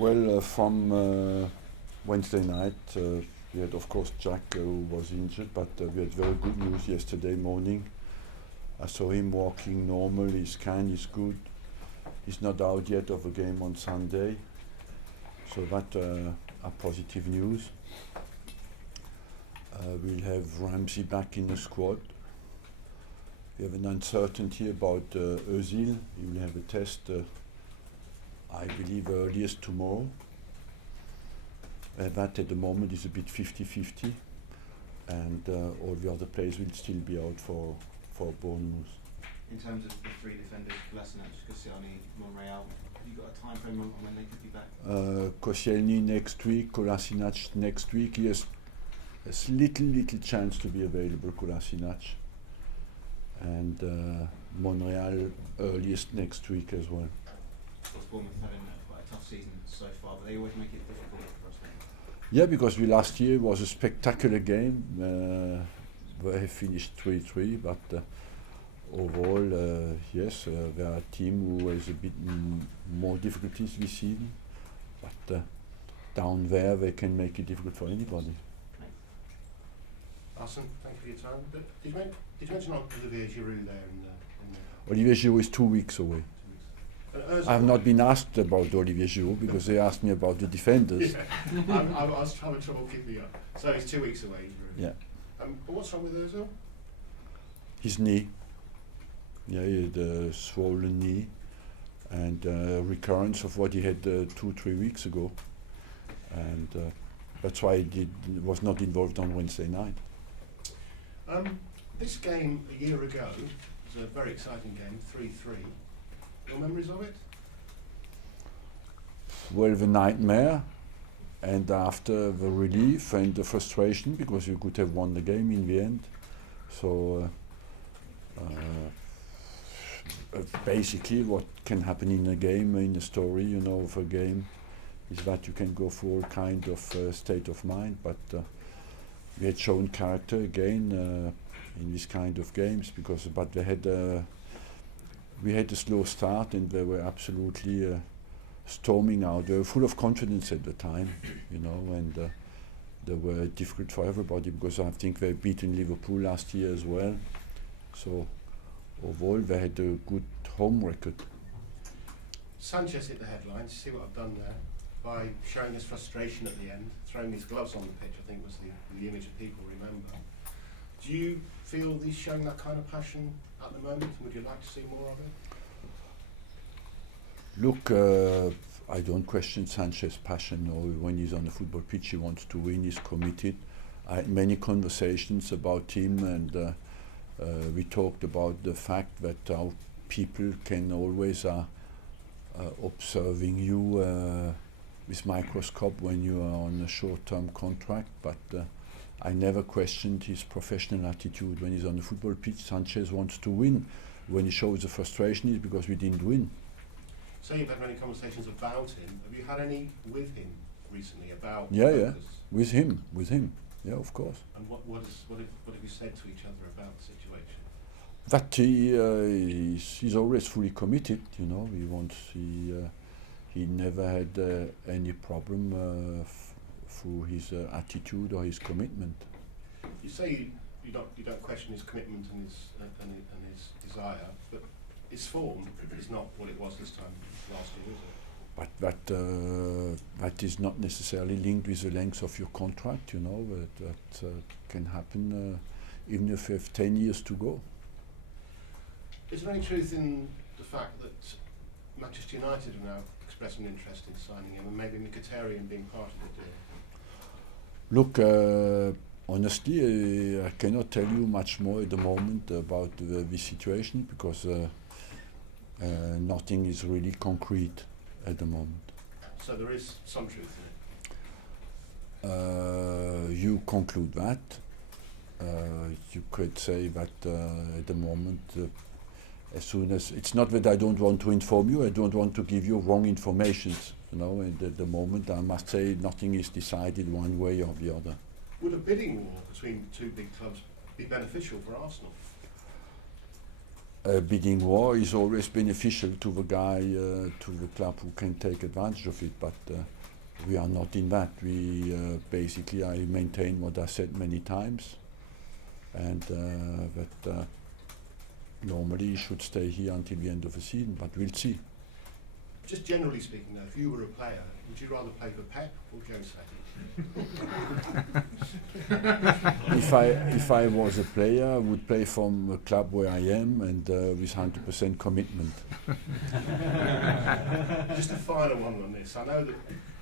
Well, from Wednesday night, we had of course Jack who was injured, but we had very good news yesterday morning. I saw him walking normal, his scan is good. He's not out yet of a game on Sunday, so that are positive news. We'll have Ramsey back in the squad. We have an uncertainty about Özil. He will have a test, I believe, earliest tomorrow. That at the moment is a bit 50-50, and all the other players will still be out for Bournemouth. In terms of the three defenders, Kolasinac, Koscielny, Monreal, have you got a time frame on when they could be back? Koscielny next week, Kolasinac next week. Yes, there's little chance to be available, Kolasinac, and Monreal earliest next week as well. Of course, Bournemouth had quite a tough season so far, but they always make it difficult for us. Yeah, because last year was a spectacular game. They finished 3-3, but overall, yes, they are a team who has a bit more difficulties this season. But down there, they can make it difficult for anybody. Arsene, thank you for your time. But did you mention Olivier Giroud there? Olivier Giroud is 2 weeks away. I have not been asked about Olivier Giroud because they asked me about the defenders. Yeah. I was having trouble keeping up. So he's 2 weeks away. Yeah. But what's wrong with Özil? His knee. Yeah, he had a swollen knee and recurrence of what he had 2-3 weeks ago, and that's why he was not involved on Wednesday night. This game a year ago was a very exciting game, 3-3. Your memories of it? Well, the nightmare, and after the relief and the frustration, because you could have won the game in the end. So basically what can happen in a game, in a story, of a game, is that you can go through all kind of state of mind, but we had shown character again in this kind of games, but we had a slow start and they were absolutely storming out. They were full of confidence at the time, and they were difficult for everybody because I think they beaten Liverpool last year as well. So overall, they had a good home record. Sanchez hit the headlines. See what I've done there by showing his frustration at the end, throwing his gloves on the pitch. I think was the image that people remember. Do you feel he's showing that kind of passion at the moment? Would you like to see more of it? Look, I don't question Sanchez's passion. When he's on the football pitch, he wants to win. He's committed. I had many conversations about him, and we talked about the fact that our people can always observing you with microscope when you are on a short-term contract, but I never questioned his professional attitude. When he's on the football pitch, Sanchez wants to win. When he shows the frustration, it's because we didn't win. So you've had many conversations about him. Have you had any with him recently about? Yeah, with him. Yeah, of course. And what have you said to each other about the situation? That he's always fully committed. He never had any problem through his attitude or his commitment. You say you don't question his commitment and his desire, but his form is not what it was this time last year, is it? But that is not necessarily linked with the length of your contract. That can happen even if you have 10 years to go. Is there any truth in the fact that Manchester United are now expressing interest in signing him, and maybe Mkhitaryan being part of the deal? Look, honestly, I cannot tell you much more at the moment about the situation because nothing is really concrete at the moment. So there is some truth in it? You conclude that. You could say that at the moment, as soon as it's not that I don't want to inform you, I don't want to give you wrong information. And at the moment, I must say nothing is decided one way or the other. Would a bidding war between two big clubs be beneficial for Arsenal? A bidding war is always beneficial to the guy, to the club who can take advantage of it, but we are not in that. We basically, I maintain what I said many times, and that normally he should stay here until the end of the season, but we'll see. Just generally speaking, though, if you were a player, would you rather play for Pep or Jose? If I was a player, I would play from a club where I am and with 100% commitment. Just a final one on this. I know that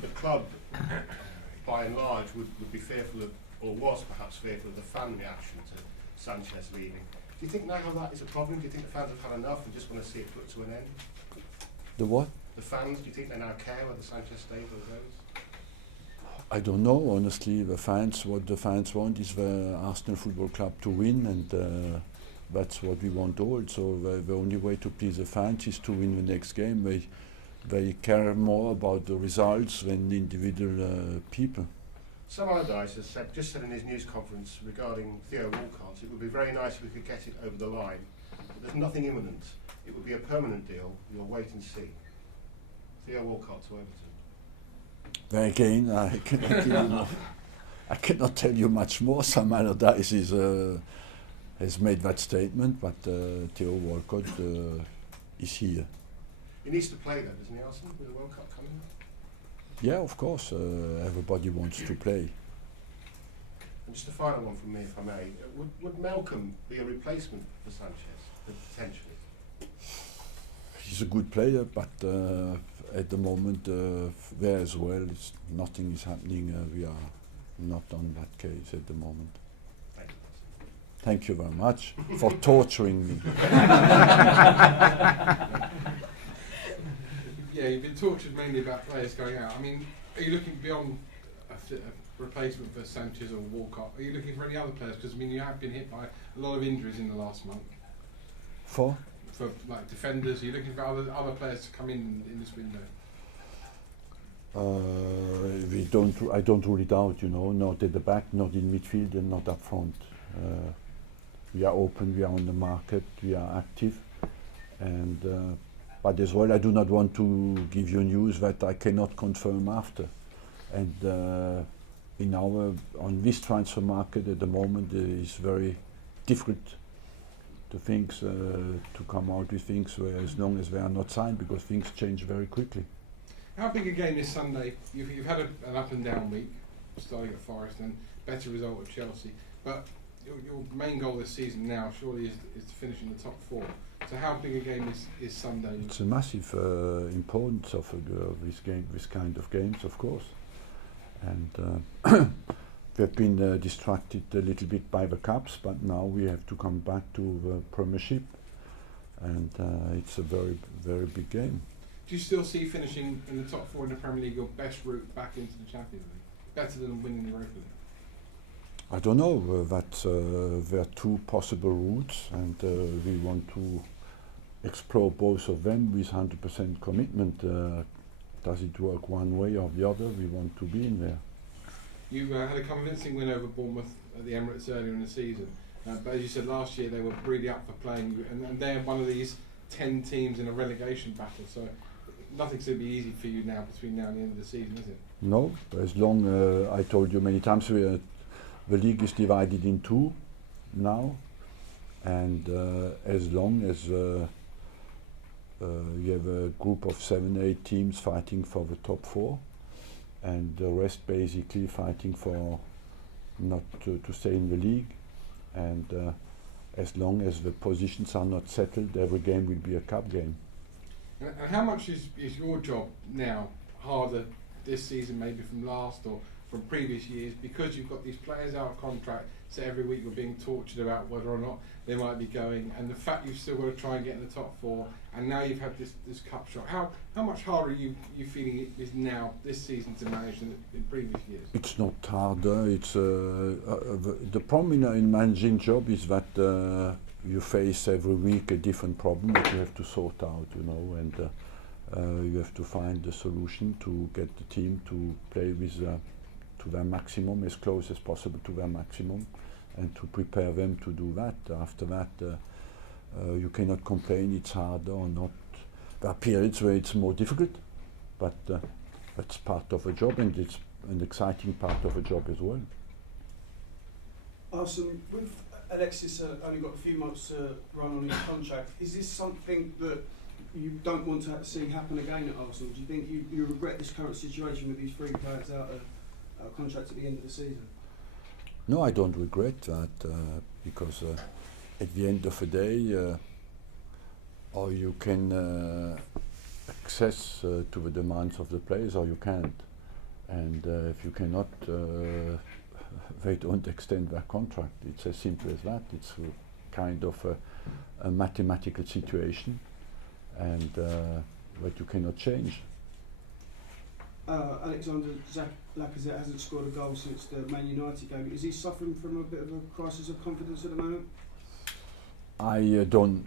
the club, by and large, would be fearful of, or was perhaps fearful of, the fan reaction to Sanchez leaving. Do you think now that is a problem? Do you think the fans have had enough and just want to see it put to an end? The what? The fans, do you think they now care whether Sanchez stays or goes? I don't know, honestly. What the fans want is the Arsenal Football Club to win, and that's what we want all. So the only way to please the fans is to win the next game. They care more about the results than individual people. Some Allardyce has just said in his news conference regarding Theo Walcott, it would be very nice if we could get it over the line. But there's nothing imminent. It would be a permanent deal. We'll wait and see. Theo Walcott to Everton. Again, I cannot tell you much more. Sam Allardyce has made that statement, but Theo Walcott is here. He needs to play though, doesn't he, Arsene, with the World Cup coming up? Yeah, of course. Everybody wants to play. And just a final one from me, if I may. Would Malcolm be a replacement for Sanchez, potentially? He's a good player, but at the moment, there as well, nothing is happening. We are not on that case at the moment. Thank you, Thank you very much for torturing me. Yeah, you've been tortured mainly about players going out. I mean, are you looking beyond a replacement for Sanchez or Walcott? Are you looking for any other players? Because I mean, you have been hit by a lot of injuries in the last month. For Like defenders, are you looking for other players to come in this window? I don't rule it out. Not at the back, not in midfield, and not up front. We are open. We are on the market. We are active, and. But as well, I do not want to give you news that I cannot confirm after. And on this transfer market at the moment, it is very difficult to come out with things as long as they are not signed, because things change very quickly. How big a game is Sunday? You've had an up and down week, starting at Forest and better result at Chelsea. But your main goal this season now surely is to finish in the top four. So how big a game is Sunday? It's a massive importance of this kind of games, of course. And we've been distracted a little bit by the Cups, but now we have to come back to the Premiership, and it's a very, very big game. Do you still see finishing in the top four in the Premier League your best route back into the Champions League? Better than winning the Europa League? I don't know. There are two possible routes, and we want to explore both of them with 100% commitment. Does it work one way or the other? We want to be in there. You had a convincing win over Bournemouth at the Emirates earlier in the season, but as you said last year, they were really up for playing, and they're one of these 10 teams in a relegation battle. So nothing's going to be easy for you now between now and the end of the season, is it? No, as long I told you many times, the league is divided in two now, and as long as you have a group of 7-8 teams fighting for the top four, and the rest basically fighting for not to stay in the league, and as long as the positions are not settled, every game will be a cup game. And how much is your job now harder this season maybe from last or from previous years, because you've got these players out of contract, so every week you're being tortured about whether or not they might be going, and the fact you've still got to try and get in the top four, and now you've had this cup shot. How much harder are you feeling it is now this season to manage than in previous years? It's not harder. It's the problem in managing job is that you face every week a different problem that you have to sort out, and you have to find a solution to get the team to play with to their maximum, as close as possible to their maximum, and to prepare them to do that. After that, You cannot complain it's harder or not. There are periods where it's more difficult, but it's part of a job, and it's an exciting part of a job as well. Arsene, with Alexis only got a few months to run on his contract, is this something that you don't want to see happen again at Arsenal? Do you think you regret this current situation with these three players out of contract at the end of the season? No, I don't regret that because at the end of the day, or you can access to the demands of the players, or you can't. And if you cannot, they don't extend their contract. It's as simple as that. It's a kind of a mathematical situation, and that you cannot change. Alexander Lacazette hasn't scored a goal since the Man United game. Is he suffering from a bit of a crisis of confidence at the moment? I don't.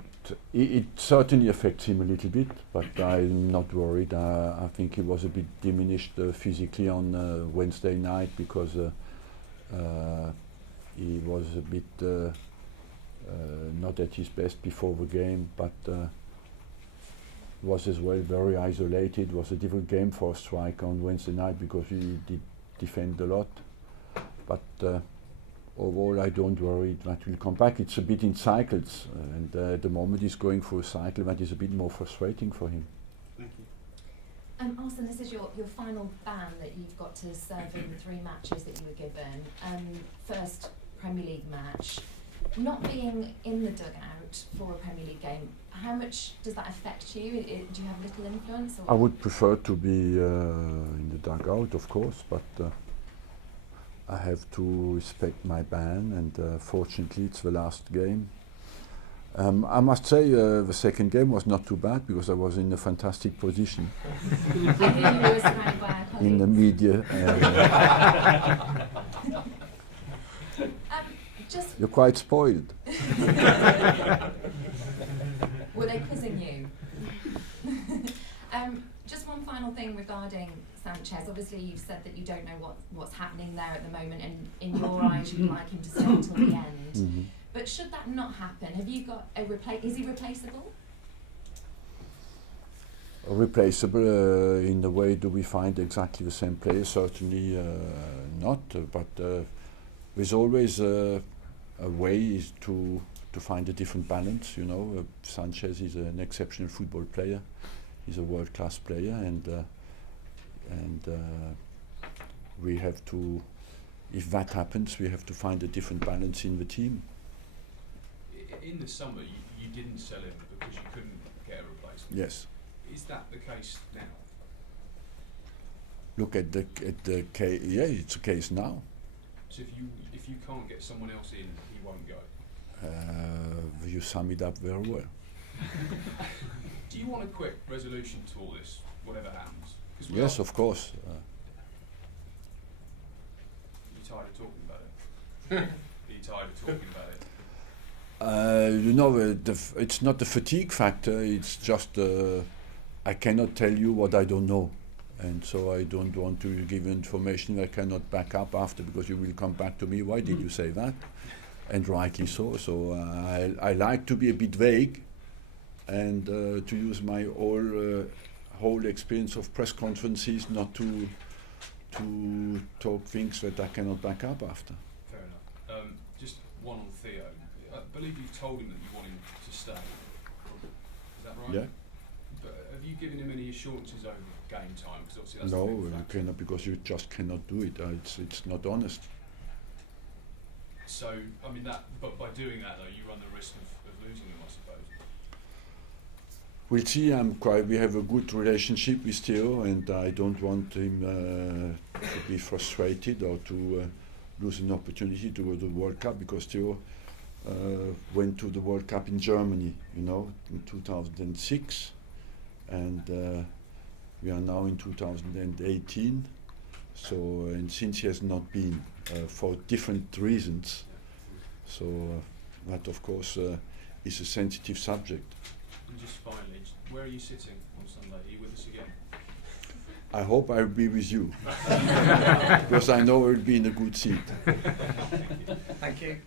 It certainly affects him a little bit, but I'm not worried. I think he was a bit diminished physically on Wednesday night because he was a bit not at his best before the game, but was as well very isolated. It was a difficult game for a striker on Wednesday night because he did defend a lot. But overall, I don't worry that will come back. It's a bit in cycles, and at the moment he's going through a cycle that is a bit more frustrating for him. Thank you. Arsene, this is your final ban that you've got to serve in the 3 matches that you were given. First Premier League match. Not being in the dugout for a Premier League game, how much does that affect you? Do you have little influence? Or? I would prefer to be in the dugout, of course, but I have to respect my ban, and fortunately it's the last game. I must say the second game was not too bad because I was in a fantastic position I hear you were surrounded by our in the colleagues. media. Just You're quite spoiled. were they quizzing you? Just one final thing regarding Sanchez. Obviously, you've said that you don't know what's happening there at the moment, and in your eyes, you'd like him to stay until the end. Mm-hmm. But should that not happen, have you got a is he replaceable? Replaceable in the way do we find exactly the same player? Certainly not, but there's always a way to find a different balance. You know, Sanchez is an exceptional football player. He's a world-class player, and we have to, if that happens, we have to find a different balance in the team. In the summer, you didn't sell him because you couldn't get a replacement. Yes. Is that the case now? Look at the case. Yeah, it's a case now. So if you can't get someone else in, he won't go. You sum it up very well. Do you want a quick resolution to all this, whatever happens? 'Cause we Yes, are- of course. You're tired of talking about it. Are you tired of talking about it? You know, it's not the fatigue factor. It's just I cannot tell you what I don't know, and so I don't want to give information I cannot back up after, because you will come back to me. Why did you say that? And rightly so. So I like to be a bit vague, and to use my whole experience of press conferences not to talk things that I cannot back up after. Fair enough. Just one on Theo. I believe you've told him that you want him to stay. Is that right? Yeah. But have you given him any assurances over game time? Because obviously that's No, a big you factor. cannot, because you just cannot do it. It's not honest. So, I mean, but by doing that, though, you run the risk of losing him, I suppose. We'll see. We have a good relationship with Theo, and I don't want him to be frustrated or to lose an opportunity to go to the World Cup, because Theo went to the World Cup in Germany, you know, in 2006, and we are now in 2018. So, and since he has not been for different reasons, so that of course is a sensitive subject. And just finally, where are you sitting on Sunday? Are you with us again? I hope I'll be with you, because I know I'll be in a good seat. Thank you.